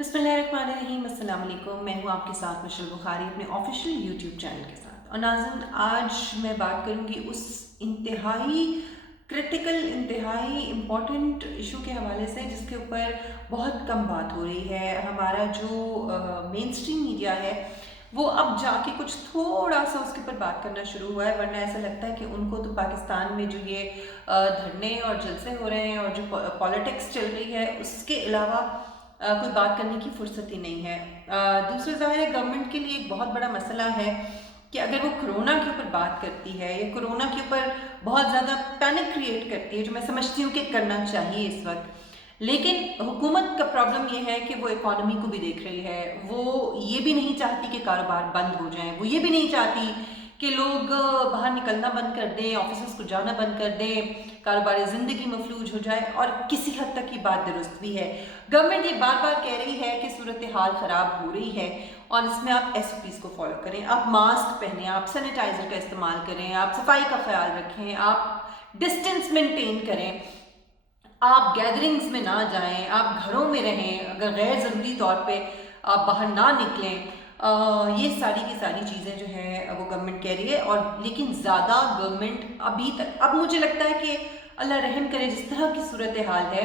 बिस्मिल्लाहिर्रहमानिर्रहीम, अस्सलाम वालेकुम। मैं हूँ आपके साथ मिशेल बुखारी अपने ऑफिशियल यूट्यूब चैनल के साथ। और नाज़रीन, आज मैं बात करूँगी उस इंतहाई क्रिटिकल, इंतहाई इम्पॉर्टेंट इशू के हवाले से जिसके ऊपर बहुत कम बात हो रही है। हमारा जो मेन स्ट्रीम मीडिया है वो अब जाके कुछ थोड़ा सा उसके ऊपर बात करना शुरू हुआ है, वरना ऐसा लगता है कि उनको तो पाकिस्तान में जो ये धरने और जलसे हो रहे हैं और जो पॉलिटिक्स चल रही है उसके अलावा कोई बात करने की फुर्सत ही नहीं है। दूसरा ज़ाहिर है गवर्नमेंट के लिए एक बहुत बड़ा मसला है कि अगर वो कोरोना के ऊपर बात करती है या कोरोना के ऊपर बहुत ज़्यादा पैनिक क्रिएट करती है, जो मैं समझती हूँ कि करना चाहिए इस वक्त, लेकिन हुकूमत का प्रॉब्लम ये है कि वो इकॉनमी को भी देख रही है। वो ये भी नहीं चाहती कि कारोबार बंद हो जाएं, वो ये भी नहीं चाहती कि लोग बाहर निकलना बंद कर दें, ऑफिस को जाना बंद कर दें, कारोबारी ज़िंदगी मफलूज हो जाए। और किसी हद तक ये बात दुरुस्त भी है। गवर्नमेंट ये बार बार कह रही है कि सूरत हाल ख़राब हो रही है और इसमें आप SOPs को फॉलो करें, आप मास्क पहनें, आप सैनिटाइज़र का इस्तेमाल करें, आप सफाई का ख्याल रखें, आप डिस्टेंस मेंटेन करें, आप गैदरिंग्स में ना जाएं, आप घरों में रहें, अगर गैर ज़रूरी तौर पे आप बाहर ना निकलें। ये सारी की सारी चीज़ें जो है वो गवर्नमेंट कह रही है। और लेकिन ज़्यादा गवर्नमेंट अभी तक, अब मुझे लगता है कि अल्लाह रहम करे, जिस तरह की सूरत हाल है,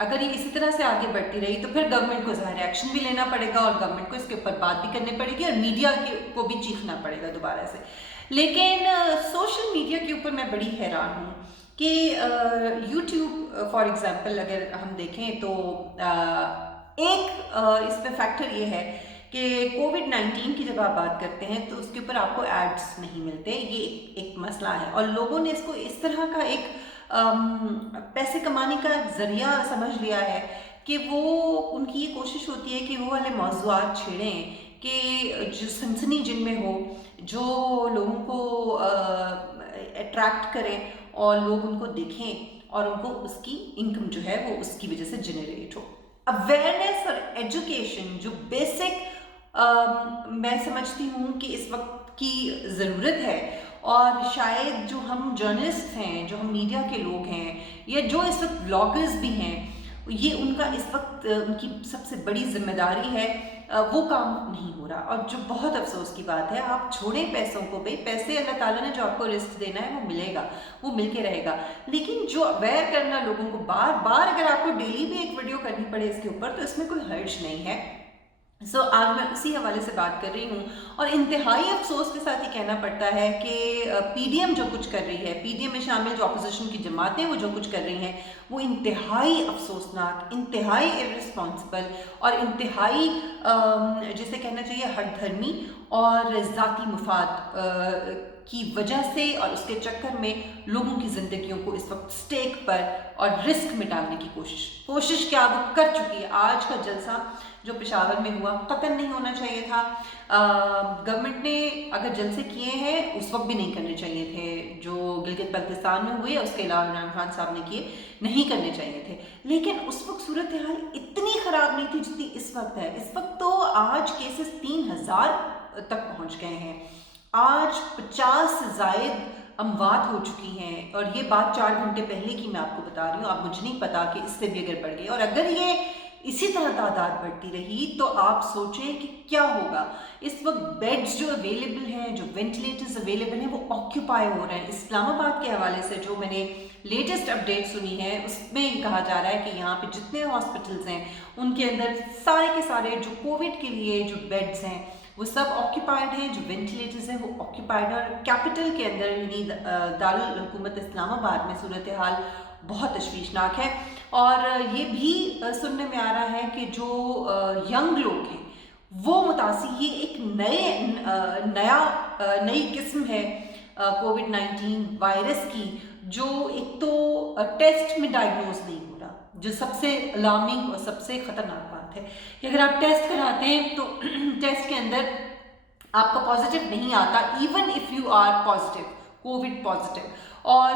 अगर ये इसी तरह से आगे बढ़ती रही तो फिर गवर्नमेंट को ज़ाहिर एक्शन भी लेना पड़ेगा और गवर्नमेंट को इसके ऊपर बात भी करनी पड़ेगी और मीडिया को भी चीखना पड़ेगा दोबारा से। लेकिन सोशल मीडिया के ऊपर मैं बड़ी हैरान हूँ कि यूट्यूब फॉर एग्ज़ाम्पल अगर हम देखें तो एक इसमें फैक्टर ये है कि कोविड-19 की जब आप बात करते हैं तो उसके ऊपर आपको एड्स नहीं मिलते। ये एक मसला है और लोगों ने इसको इस तरह का एक पैसे कमाने का ज़रिया समझ लिया है कि वो, उनकी ये कोशिश होती है कि वो वाले मौज़ूआत छेड़ें कि जो सनसनी जिनमें हो, जो लोगों को अट्रैक्ट करें और लोग उनको देखें और उनको उसकी इनकम जो है वो उसकी वजह से जनरेट हो। अवेयरनेस और एजुकेशन जो बेसिक मैं समझती हूँ कि इस वक्त की ज़रूरत है। और शायद जो हम जर्नलिस्ट हैं, जो हम मीडिया के लोग हैं या जो इस वक्त ब्लॉगर्स भी हैं, ये उनका इस वक्त उनकी सबसे बड़ी जिम्मेदारी है, वो काम नहीं हो रहा। और जो बहुत अफसोस की बात है, आप छोड़ें पैसों को, भाई पैसे अल्लाह ताला ने जो आपको रिस्क देना है वो मिलेगा, वो मिलके रहेगा। लेकिन जो अवेयर करना लोगों को, बार बार अगर आपको डेली भी एक वीडियो करनी पड़े इसके ऊपर, तो इसमें कोई हर्ज नहीं है। आज मैं उसी हवाले से बात कर रही हूँ और इंतहाई अफसोस के साथ ही कहना पड़ता है कि PDM जो कुछ कर रही है, PDM में शामिल जो अपोजिशन की जमातें वो जो कुछ कर रही हैं, वो इंतहाई अफसोसनाक, इंतहाई इर्रिस्पॉन्सिबल और इंतहाई जिसे कहना चाहिए हठधर्मी और ज़ाती मुफाद की वजह से और उसके चक्कर में लोगों की ज़िंदगियों को इस वक्त स्टेक पर और रिस्क में डालने की कोशिश क्या वो कर चुकी है। आज का जलसा जो पेशावर में हुआ कतई नहीं होना चाहिए था। गवर्नमेंट ने अगर जलसे किए हैं उस वक्त भी नहीं करने चाहिए थे, जो गिलगित बल्तिस्तान में हुए उसके अलावा इमरान खान साहब ने किए, नहीं करने चाहिए थे। लेकिन उस वक्त सूरत हाल इतनी ख़राब नहीं थी जितनी इस वक्त है। इस वक्त तो आज केसेस 3000 तक पहुँच गए हैं। आज 50 से ज़ायद अमवात हो चुकी हैं और ये बात 4 घंटे पहले की मैं आपको बता रही हूँ। आप मुझे नहीं पता कि इससे भी अगर बढ़ गई और अगर ये इसी तरह तादाद बढ़ती रही तो आप सोचें कि क्या होगा। इस वक्त बेड्स जो अवेलेबल हैं, जो वेंटिलेटर्स अवेलेबल हैं, वो ऑक्यूपाई हो रहे हैं। इस्लामाबाद के हवाले से जो मैंने लेटेस्ट अपडेट सुनी है उसमें ये कहा जा रहा है कि यहाँ पे जितने हॉस्पिटल्स हैं उनके अंदर सारे के सारे जो कोविड के लिए जो बेड्स हैं वो सब ऑक्यूपाइड हैं, जो वेंटिलेटर्स हैं वो ऑक्यूपाइड हैं। और कैपिटल के अंदर यानी दारुल हुकूमत इस्लामाबाद में सूरत हाल बहुत तशवीशनाक है। और ये भी सुनने में आ रहा है कि जो यंग लोग हैं वो मुतासिर, ये एक नई किस्म है कोविड-19 वायरस की, जो एक तो टेस्ट में डायग्नोज नहीं हो रहा, जो सबसे अलार्मिंग और सबसे ख़तरनाक बात है कि अगर आप टेस्ट कराते हैं तो टेस्ट के अंदर आपका पॉजिटिव नहीं आता, even if you are positive, COVID positive. और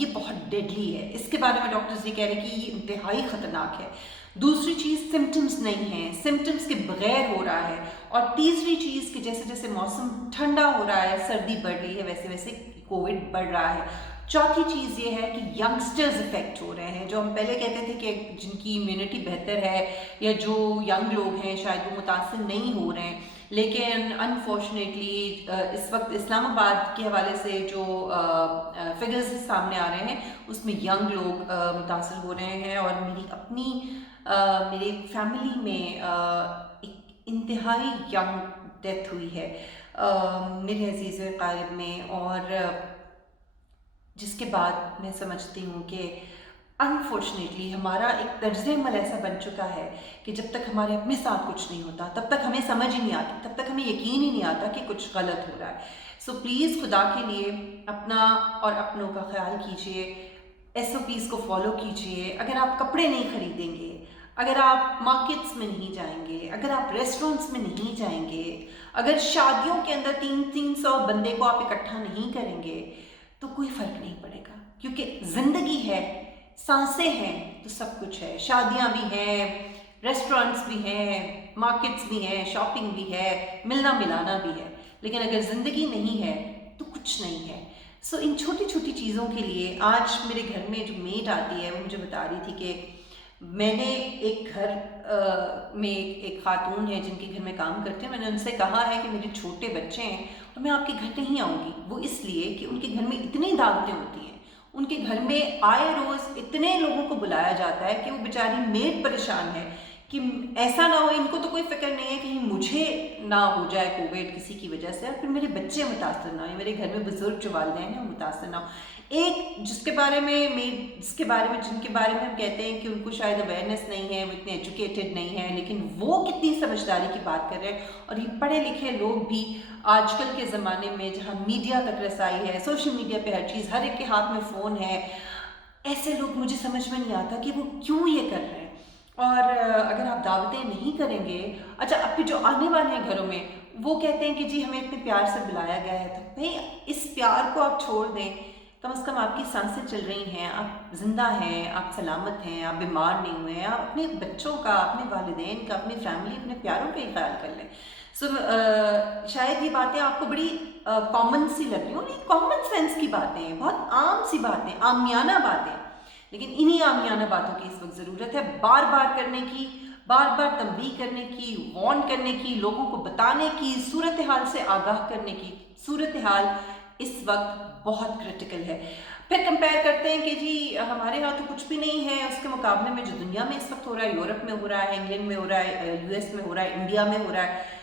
ये बहुत डेडली है। इसके बारे में डॉक्टर्स ये कह रहे हैं कि ये इंतहाई ख़तरनाक है। दूसरी चीज़, सिम्टम्स नहीं हैं, सिम्टम्स के बगैर हो रहा है। और तीसरी चीज़ कि जैसे जैसे मौसम ठंडा हो रहा है, सर्दी बढ़ रही है, वैसे वैसे कोविड बढ़ रहा है। चौथी चीज़ ये है कि यंगस्टर्स इफ़ेक्ट हो रहे हैं। जो हम पहले कहते थे कि जिनकी इम्यूनिटी बेहतर है या जो यंग लोग हैं शायद वो मुतासिर नहीं हो रहे हैं, लेकिन अनफॉर्चुनेटली इस वक्त इस्लामाबाद के हवाले से जो फिगर्स सामने आ रहे हैं उसमें यंग लोग मुतासिर हो रहे हैं। और मेरी अपनी मेरे फैमिली में एक इंतहाई यंग डेथ हुई है मेरे अजीज़ क़ारिब में, और जिसके बाद मैं समझती हूँ कि अनफॉर्चुनेटली हमारा एक तर्ज़ अमल ऐसा बन चुका है कि जब तक हमारे अपने साथ कुछ नहीं होता तब तक हमें समझ ही नहीं आती, तब तक हमें यकीन ही नहीं आता कि कुछ गलत हो रहा है। सो प्लीज़ खुदा के लिए अपना और अपनों का ख्याल कीजिए, SOPs को फॉलो कीजिए। अगर आप कपड़े नहीं खरीदेंगे, अगर आप मार्केट्स में नहीं जाएंगे, अगर आप रेस्टोरेंट्स में नहीं जाएंगे, अगर शादियों के अंदर 300 बंदे को आप इकट्ठा नहीं करेंगे तो कोई फ़र्क नहीं पड़ेगा, क्योंकि ज़िंदगी है, सांसें हैं तो सब कुछ है। शादियाँ भी हैं, रेस्टोरेंट्स भी हैं, मार्केट्स भी हैं, शॉपिंग भी है, मिलना मिलाना भी है, लेकिन अगर ज़िंदगी नहीं है तो कुछ नहीं है। सो इन छोटी छोटी चीज़ों के लिए आज मेरे घर में जो मेड आती है वो मुझे बता रही थी कि मैंने एक घर में एक खातून है जिनके घर में काम करते हैं, मैंने उनसे कहा है कि मेरे छोटे बच्चे हैं और मैं आपके घर नहीं आऊँगी। वो इसलिए कि उनके घर में इतनी दावतें होती हैं, उनके घर में आए रोज़ इतने लोगों को बुलाया जाता है कि वो बेचारी मेड परेशान है कि ऐसा ना हो, इनको तो कोई फिक्र नहीं है कहीं मुझे ना हो जाए कोविड किसी की वजह से, और फिर मेरे बच्चे मुतासर ना हो, मेरे घर में बुजुर्ग जो वालिदैन हैं वो मुतासर ना हो। एक जिनके बारे में हम कहते हैं कि उनको शायद अवेयरनेस नहीं है, वो इतने एजुकेटेड नहीं है, लेकिन वो कितनी समझदारी की बात कर रहे हैं। और ये पढ़े लिखे लोग भी आजकल के ज़माने में जहाँ मीडिया तक रसाई है, सोशल मीडिया पे हर चीज़, हर एक के हाथ में फ़ोन है, ऐसे लोग मुझे समझ में नहीं आता कि वो क्यों ये कर रहे हैं। और अगर आप दावतें नहीं करेंगे, अच्छा अब फिर जो आने वाले हैं घरों में वो कहते हैं कि जी हमें इतने प्यार से बुलाया गया है, तो भाई इस प्यार को आप छोड़ दें। कम से कम आपकी सांसें चल रही हैं, आप ज़िंदा हैं, आप सलामत हैं, आप बीमार नहीं हुए हैं, आप अपने बच्चों का, अपने वालिदैन का, अपनी फैमिली, अपने प्यारों का ही ख्याल कर लें। सो शायद ये बातें आपको बड़ी कॉमन सी लग रही हो, ये कॉमन सेंस की बातें हैं, बहुत आम सी बातें, आमियाना बातें, लेकिन इन्हीं आमियाना बातों की इस वक्त ज़रूरत है, बार बार करने की, बार बार तंबीह करने की, वार्न करने की, लोगों को बताने की, सूरत हाल से आगाह करने की। सूरत हाल इस वक्त बहुत क्रिटिकल है। फिर कंपेयर करते हैं कि जी हमारे यहाँ तो कुछ भी नहीं है उसके मुकाबले में जो दुनिया में इस वक्त हो रहा है, यूरोप में हो रहा है, इंग्लैंड में हो रहा है, US में हो रहा है, इंडिया में हो रहा है।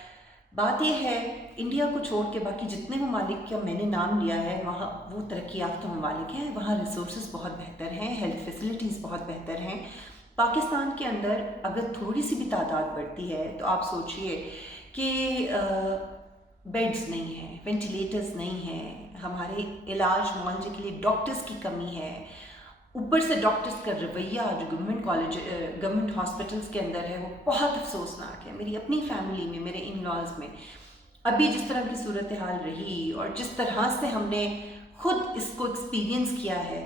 बात यह है, इंडिया को छोड़ के बाकी जितने ममालिक का मैंने नाम लिया है वहाँ वो तरक्की याफ्ता ममालिक हैं, वहाँ रिसोर्सेज बहुत बेहतर हैं, हेल्थ फैसिलिटीज़ बहुत बेहतर हैं। पाकिस्तान के अंदर अगर थोड़ी सी भी तादाद बढ़ती है तो आप सोचिए कि बेड्स नहीं हैं, वेंटिलेटर्स नहीं हैं, हमारे इलाज मुआवजे के लिए डॉक्टर्स की कमी है, ऊपर से डॉक्टर्स का रवैया जो गवर्नमेंट हॉस्पिटल्स के अंदर है वो बहुत अफसोसनाक है। मेरी अपनी फैमिली में, मेरे इन लॉज में अभी जिस तरह की सूरत हाल रही और जिस तरह से हमने खुद इसको एक्सपीरियंस किया है,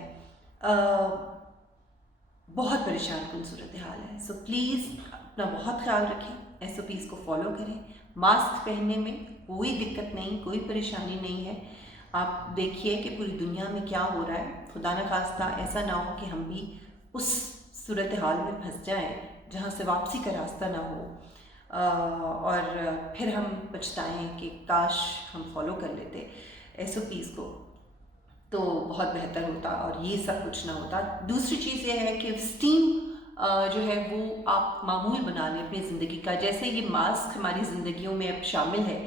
बहुत परेशान कुन सूरत हाल है। सो प्लीज़ अपना बहुत ख्याल रखें, SOPs को फॉलो करें, मास्क पहनने में कोई दिक्कत नहीं, कोई परेशानी नहीं है। आप देखिए कि पूरी दुनिया में क्या हो रहा है, खुदा न खास्ता ऐसा ना हो कि हम भी उस सूरत हाल में फंस जाएं जहाँ से वापसी का रास्ता ना हो, और फिर हम पछताएं कि काश हम फॉलो कर लेते SOPs को, तो बहुत बेहतर होता और ये सब कुछ ना होता। दूसरी चीज़ ये है कि स्टीम जो है वो आप मामूल बना लें अपनी ज़िंदगी का। जैसे ये मास्क हमारी ज़िंदगियों में अब शामिल है,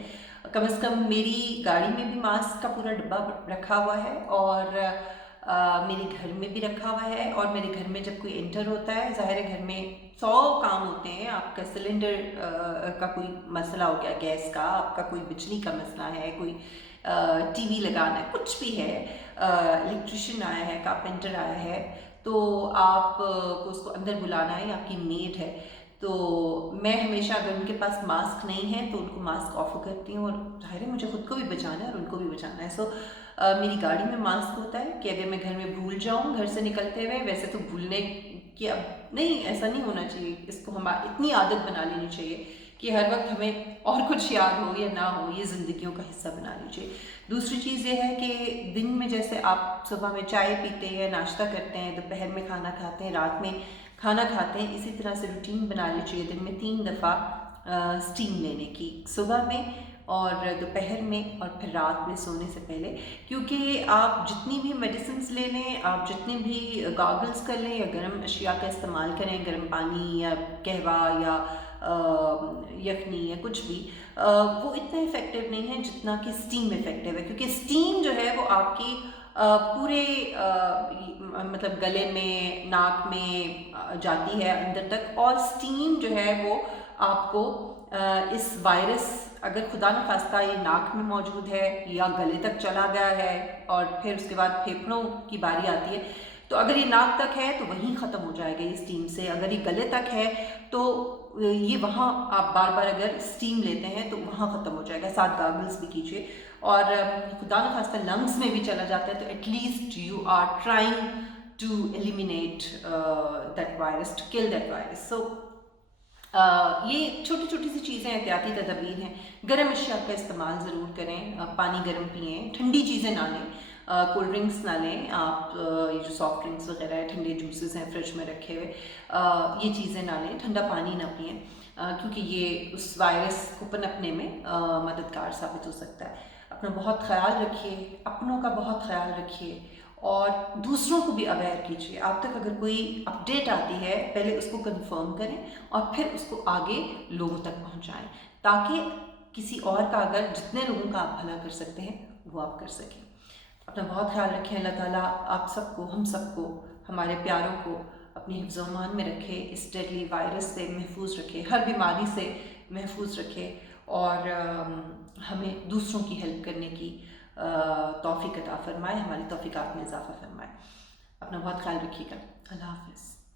कम से कम मेरी गाड़ी में भी मास्क का पूरा डब्बा रखा हुआ है और मेरे घर में भी रखा हुआ है। और मेरे घर में जब कोई एंटर होता है, ज़ाहिर है घर में 100 काम होते हैं, आपका सिलेंडर का कोई मसला हो गया, गैस का, आपका कोई बिजली का मसला है, कोई TV लगाना है, कुछ भी है, इलेक्ट्रिशियन आया है, कारपेंटर आया है, तो आप को उसको अंदर बुलाना है, आपकी मेड है, तो मैं हमेशा अगर उनके पास मास्क नहीं है तो उनको मास्क ऑफर करती हूँ, और ज़ाहिर है मुझे ख़ुद को भी बचाना है और उनको भी बचाना है। सो मेरी गाड़ी में मास्क होता है कि अगर मैं घर में भूल जाऊँ घर से निकलते हुए, वैसे तो भूलने की अब नहीं, ऐसा नहीं होना चाहिए, इसको हम इतनी आदत बना लेनी चाहिए کہ ہر وقت ہمیں اور کچھ یاد ہو یا نہ ہو، یہ زندگیوں کا حصہ بنا لیجیے۔ دوسری چیز یہ ہے کہ دن میں جیسے آپ صبح میں چائے پیتے ہیں، ناشتہ کرتے ہیں، دوپہر میں کھانا کھاتے ہیں، رات میں کھانا کھاتے ہیں، اسی طرح سے روٹین بنا لیجیے دن میں 3 دفعہ اسٹیم لینے کی، صبح میں اور دوپہر میں اور پھر رات میں سونے سے پہلے۔ کیونکہ آپ جتنی بھی میڈیسنس لے لیں، آپ جتنے بھی گاگلس کر لیں یا گرم اشیاء کا استعمال کریں، گرم پانی یا قہوہ یا یخنی یا کچھ بھی، وہ اتنے افیکٹو نہیں ہیں جتنا کہ اسٹیم افیکٹو ہے، کیونکہ اسٹیم جو ہے وہ آپ کی پورے مطلب گلے میں، ناک میں جاتی ہے اندر تک، اور اسٹیم جو ہے وہ آپ کو اس وائرس، اگر خدا نخواستہ یہ ناک میں موجود ہے یا گلے تک چلا گیا ہے اور پھر اس کے بعد پھیپھڑوں کی باری آتی ہے، تو اگر یہ ناک تک ہے تو وہیں ختم ہو جائے گا یہ اسٹیم سے، اگر یہ گلے تک ہے تو یہ وہاں آپ بار بار اگر اسٹیم لیتے ہیں تو وہاں ختم ہو جائے گا، ساتھ گاگلس بھی کیجیے۔ اور خدا نخواستہ لنگس میں بھی چلا جاتا ہے تو at least you are trying to eliminate that virus, to kill that virus. So یہ چھوٹی چھوٹی سی چیزیں احتیاطی تدابیر ہیں۔ گرم اشیاء کا استعمال ضرور کریں، پانی گرم پئیں، ٹھنڈی چیزیں نہ لیں، کولڈ ڈرنکس نہ لیں آپ، یہ جو سافٹ ڈرنکس وغیرہ ہے، ٹھنڈے جوسز ہیں فریج میں رکھے ہوئے، یہ چیزیں نہ لیں، ٹھنڈا پانی نہ پئیں، کیونکہ یہ اس وائرس کو پنپنے میں مددگار ثابت ہو سکتا ہے۔ اپنا بہت خیال رکھیے، اپنوں کا بہت خیال رکھیے، اور دوسروں کو بھی اویئر کیجیے۔ آپ تک اگر کوئی اپڈیٹ آتی ہے پہلے اس کو کنفرم کریں اور پھر اس کو آگے لوگوں تک پہنچائیں، تاکہ کسی اور کا، اگر جتنے لوگوں کا آپ بھلا کر سکتے ہیں وہ آپ کر سکیں۔ اپنا بہت خیال رکھیں۔ اللہ تعالیٰ آپ سب کو، ہم سب کو، ہمارے پیاروں کو اپنی حفظ و امان میں رکھے، اس ڈیڈلی وائرس سے محفوظ رکھے، ہر بیماری سے محفوظ رکھے، اور ہمیں دوسروں کی ہیلپ کرنے کی توفیق عطا فرمائے، ہماری توفیقات میں اضافہ فرمائے۔ اپنا بہت خیال رکھیے گا۔ اللہ حافظ۔